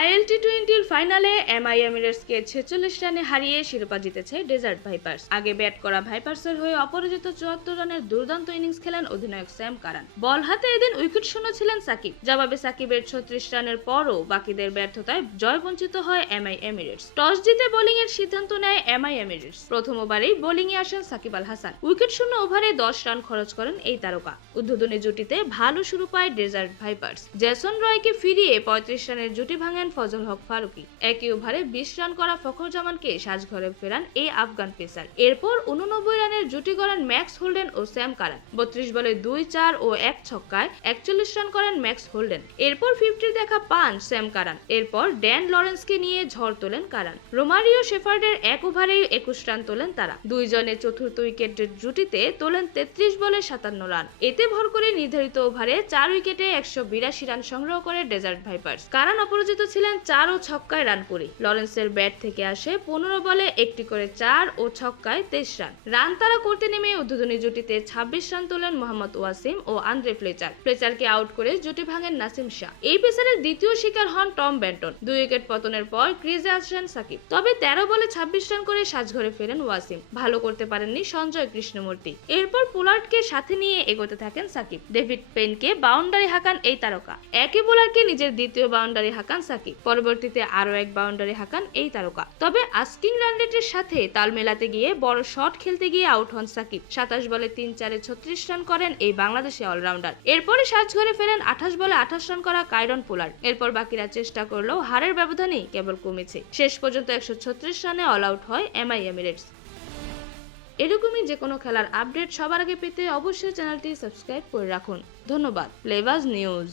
IL টি-20 ফাইনালে MI এমিরেটসকে 46 রানে হারিয়ে শিরোপা জিতেছে ডেজার্ট ভাইপার্স। আগে ব্যাট করা ভাইপার্সের হয়ে অপরাজিত 74 রানের দুর্দান্ত ইনিংস খেলেন অধিনায়ক স্যাম কারান। বল হাতে এদিন উইকেট শূন্য ছিলেন সাকিব। জবাবে সাকিবের 36 রানের পরও বাকিদের ব্যর্থতায় জয়বঞ্চিত হয় এমআই এমিরেটস। টস জিতে বোলিং এর সিদ্ধান্ত নেয় এমআই এমিরেটস। প্রথম ওভারেই বোলিংয়ে আসেন সাকিব আল হাসান। উইকেট শূন্য ওভারে 10 রান খরচ করেন এই তারকা। উদ্বোধনী জুটিতে ভালো শুরু পায় ডেজার্ট ভাইপার্স। জেসন রয়কে ফিরিয়ে 35 রানের জুটি ভাঙেন ফজল হক ফারুকী। একই ওভারে 20 রান করা ফখর জামানকে সাজঘরে ফেরান এই আফগান পেসার। এরপর 89 রানের জুটি গড়েন ম্যাক্স হোল্ডেন ও স্যাম কারান। 32 বলে 2, 4 ও 1 ছক্কায় 41 রান করেন ম্যাক্স হোল্ডেন। এরপর 50 দেখা পান স্যাম কারান। এরপর ড্যান লরেন্সকে নিয়ে ঝড় তোলেন কারান। রোমারিও শেফার্ডের এক ওভারেই 21 রান তোলেন তারা। দুইজনে চতুর্থ উইকেটের জুটিতে তোলেন 33 বলে 57 রান। এতে ভর করে নির্ধারিত ওভারে 4 উইকেটে 182 রান সংগ্রহ করে ডেজার্ট ভাইপার্স। কারান অপরাজিত ছিলেন 4 ও ছক্কায় রান করে। লরেন্সের ব্যাট থেকে আসে 15 বলে একটি করে 4 ও ছক্কায় 23 রান। রান তারা করতে নেমে উদ্বোধনী জুটিতে 26 রান তোলেন মোহাম্মদ ওয়াসিম ও আন্দ্রে ফ্লেচারকে আউট করে জুটি ভাঙেন নাসিম শাহ। এই পেসারের দ্বিতীয় শিকার হন টম বেন্টন। 2 উইকেট পতনের পর ক্রিজে আসেন সাকিব। তবে 13 বলে 26 রান করে সাজঘরে ফেরেন ওয়াসিম। ভালো করতে পারেননি সঞ্জয় কৃষ্ণমূর্তি। এরপর পোলার্ডকে সাথে নিয়ে এগোতে থাকেন সাকিব। ডেভিড পেনকে বাউন্ডারি হাঁকান এই তারকা। একই বোলারকে নিজের দ্বিতীয় বাউন্ডারি হাঁকান সাকিব। পরবর্তীতে আরো এক বাউন্ডারি হাঁকান এই তারকা। তবে আস্কিং রান রেটের সাথে তাল মেলাতে গিয়ে বড় শট খেলতে গিয়ে আউট হন সাকিব। 27 বলে 3, 4 এ 36 রান করেন এই বাংলাদেশি অলরাউন্ডার। এরপরে সাজঘরে ফেরেন 28 বলে 28 রান করা কাইরন পোলার্ড। এরপর বাকিরা চেষ্টা করলেও হারের ব্যবধানই কেবল কমেছে। শেষ পর্যন্ত 136 রানে অল আউট হয় এমআই এমিরেটস। এরকমই যে কোনো খেলার আপডেট সবার আগে পেতে অবশ্যই চ্যানেলটি সাবস্ক্রাইব করে রাখুন। ধন্যবাদ। Flavours news.